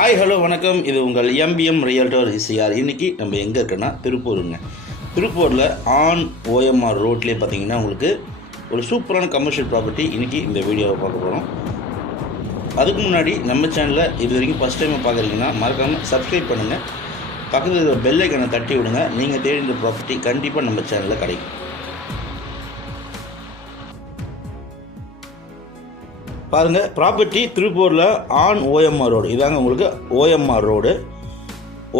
Hi hello வணக்கம். இது உங்கள் எம்பிஎம் ரியல்டர் இசிஆர். இன்றைக்கி நம்ம எங்கே இருக்கோன்னா திருப்பூருங்க. திருப்பூரில் ஆன் ஓஎம்ஆர் ரோட்லேயே பார்த்தீங்கன்னா உங்களுக்கு ஒரு சூப்பரான கமர்ஷியல் ப்ராப்பர்ட்டி இன்றைக்கி இந்த வீடியோவை பார்க்க போகிறோம். அதுக்கு முன்னாடி நம்ம சேனலில் இது வரைக்கும் ஃபஸ்ட் டைம் பார்க்குறீங்கன்னா மறக்காமல் சப்ஸ்கிரைப் பண்ணுங்கள். பக்கத்தில் இருக்கிற பெல் ஐக்கானை தட்டி விடுங்க. நீங்கள் தேடின ப்ராப்பர்ட்டி கண்டிப்பாக நம்ம சேனலில் கிடைக்கும். பாருங்கள், ப்ராப்பர்ட்டி திருப்பூரில் ஆன் ஓஎம்ஆர் ரோடு. இதாங்க உங்களுக்கு ஓஎம்ஆர் ரோடு.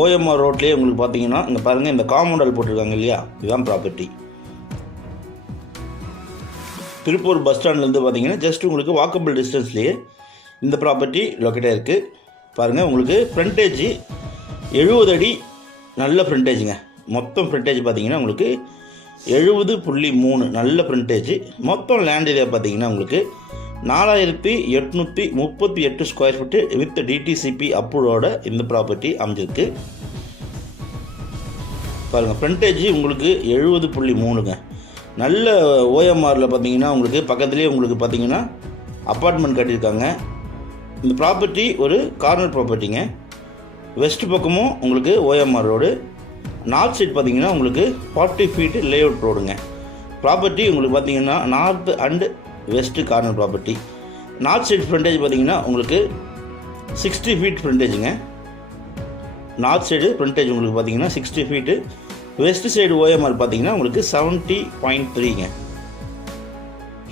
ஓஎம்ஆர் ரோட்லேயே உங்களுக்கு பார்த்தீங்கன்னா இங்கே பாருங்கள், இந்த காம்பவுண்டல் போட்டிருக்காங்க இல்லையா, இதுதான் ப்ராப்பர்ட்டி. திருப்பூர் பஸ் ஸ்டாண்ட்லேருந்து பார்த்தீங்கன்னா ஜஸ்ட் உங்களுக்கு வாக்கபிள் டிஸ்டன்ஸ்லேயே இந்த ப்ராப்பர்ட்டி லொக்கேட்டாக இருக்குது. பாருங்கள், உங்களுக்கு ஃப்ரண்டேஜ் 70 அடி நல்ல ஃப்ரண்டேஜுங்க. மொத்தம் ஃப்ரண்டேஜ் பார்த்தீங்கன்னா உங்களுக்கு 70.3 நல்ல ஃப்ரண்டேஜ். மொத்தம் லேண்ட் ஏரியா பார்த்தீங்கன்னா உங்களுக்கு 4838 ஸ்கொயர் ஃபீட்டு வித் டிடிசிபி அப்ரூவோட இந்த ப்ராப்பர்ட்டி அமைஞ்சிருக்கு. பாருங்கள், ஃப்ரண்டேஜ் உங்களுக்கு 70.3ங்க. நல்ல ஓஎம்ஆரில் பார்த்தீங்கன்னா உங்களுக்கு பக்கத்துலேயே உங்களுக்கு பார்த்தீங்கன்னா அப்பார்ட்மெண்ட் கட்டியிருக்காங்க. இந்த ப்ராப்பர்ட்டி ஒரு கார்னர் ப்ராப்பர்ட்டிங்க. வெஸ்ட் பக்கமும் உங்களுக்கு ஓஎம்ஆர் ரோடு, நார்த் சைட் பார்த்தீங்கன்னா உங்களுக்கு 40 ஃபீட்டு லே அவுட் ரோடுங்க. ப்ராப்பர்ட்டி உங்களுக்கு பார்த்தீங்கன்னா north and west corner property. North side frontage பார்த்தீங்கன்னா உங்களுக்கு 60 ஃபீட் ஃப்ரண்டேஜுங்க. நார்த் சைடு ஃப்ரண்டேஜ் உங்களுக்கு பார்த்தீங்கன்னா 60 ஃபீட்டு. வெஸ்ட் சைடு ஓஎம்ஆர் பார்த்தீங்கன்னா உங்களுக்கு 70.3ங்க.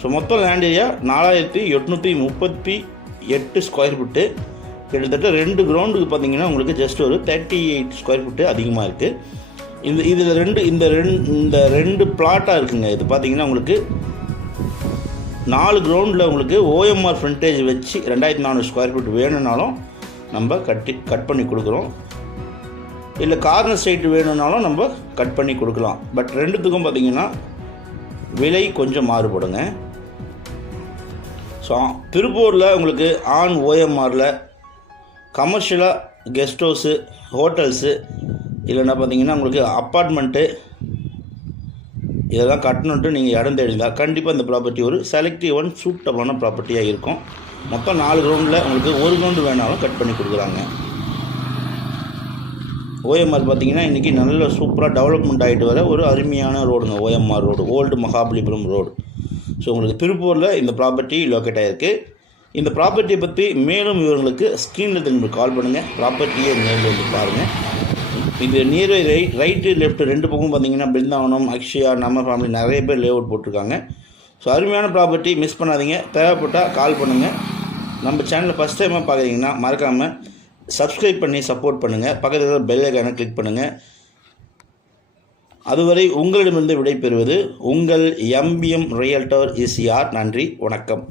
ஸோ மொத்தம் லேண்ட் ஏரியா 4838 ஸ்கொயர் ஃபீட்டு. கிட்டத்தட்ட 2 கிரவுண்டுக்கு பார்த்தீங்கன்னா உங்களுக்கு ஜஸ்ட் ஒரு 38 ஸ்கொயர் ஃபீட்டு அதிகமாக இருக்குது. இந்த ரெண்டு பிளாட்டாக இருக்குங்க. இது பார்த்தீங்கன்னா உங்களுக்கு 4 கிரவுண்டில் உங்களுக்கு ஓஎம்ஆர் ஃப்ரண்டேஜ் வச்சு 2400 ஸ்கொயர் ஃபீட் வேணும்னாலும் நம்ம கட் பண்ணி கொடுக்குறோம். இல்லை கார்னர் சைட்டு வேணும்னாலும் நம்ம கட் பண்ணி கொடுக்கலாம். பட் ரெண்டுத்துக்கும் பார்த்திங்கன்னா விலை கொஞ்சம் மாறுபடுங்க. ஸோ திருப்பூரில் உங்களுக்கு ஆன் ஓஎம்ஆரில் கமர்ஷியலாக கெஸ்ட் ஹவுஸு, ஹோட்டல்ஸு, இல்லைன்னா பார்த்தீங்கன்னா உங்களுக்கு அப்பார்ட்மெண்ட்டு இதெல்லாம் கட்டணுன்ட்டு நீங்கள் இடம் தேடிந்தால் கண்டிப்பாக இந்த ப்ராப்பர்ட்டி ஒரு செலக்டிவ் அண்ட் சூட்டபிளான ப்ராப்பர்ட்டியாக இருக்கும். மொத்தம் 4 கிரவுண்டில் உங்களுக்கு 1 கிரவுண்டு வேணாலும் கட் பண்ணி கொடுக்குறாங்க. ஓஎம்ஆர் பார்த்தீங்கன்னா இன்றைக்கி நல்ல சூப்பராக டெவலப்மெண்ட் ஆகிட்டு வர ஒரு அருமையான ரோடுங்க OMR road, old Mahabalipuram road. So உங்களுக்கு திருப்பூரில் இந்த ப்ராப்பர்ட்டி லொக்கேட் ஆகிருக்கு. இந்த ப்ராப்பர்ட்டியை பற்றி மேலும் விவரங்களுக்கு ஸ்க்ரீனில் திரும்பி கால் பண்ணுங்கள். ப்ராப்பர்ட்டியை நேரில் வந்து பாருங்கள். இது நியர்பை ரைட்டு லெஃப்ட் 2 பக்கம் பார்த்தீங்கன்னா பிருந்தாவனம், அக்ஷயா, நம்ம ஃபேமிலி நிறைய பேர் லே அவுட் போட்டிருக்காங்க. ஸோ அருமையான ப்ராப்பர்ட்டி, மிஸ் பண்ணாதீங்க. தேவைப்பட்டால் கால் பண்ணுங்கள். நம்ம சேனலில் ஃபஸ்ட் டைமாக பார்க்குறீங்கன்னா மறக்காமல் சப்ஸ்கிரைப் பண்ணி சப்போர்ட் பண்ணுங்கள். பக்கத்தில் பெல் ஐக்கானை கிளிக் பண்ணுங்கள். அதுவரை உங்களிடமிருந்து விடைபெறுவது உங்கள் எம்பிஎம் ரியல்டர் இசிஆர். நன்றி, வணக்கம்.